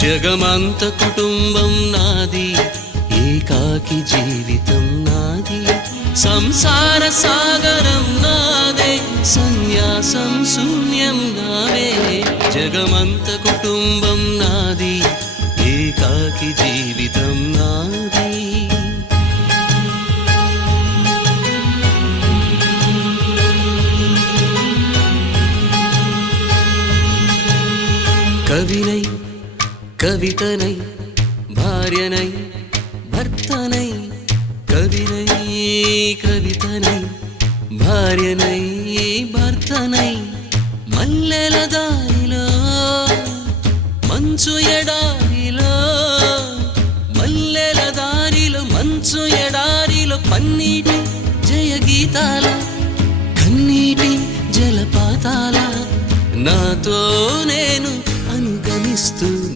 జగమంత కుటుంబం నాది, ఏకాకి జీవితం నాది, సంసార సాగరం నాదే, సన్యాసం శూన్యం నావే. జగమంత కుటుంబం నాది, ఏకాకి జీవితం నాది. కవినై కవితనై భార్యనై భర్తనై, కవినై కవితనై భార్యనై భర్తనై, మల్లెల దారిలో మంచు ఎడారిలో, మల్లెల దారిలో మంచు ఎడారిలో, పన్నీటి జయ గీతాల కన్నీటి జలపాతాల, నాతో నేను అనుగమిస్తూ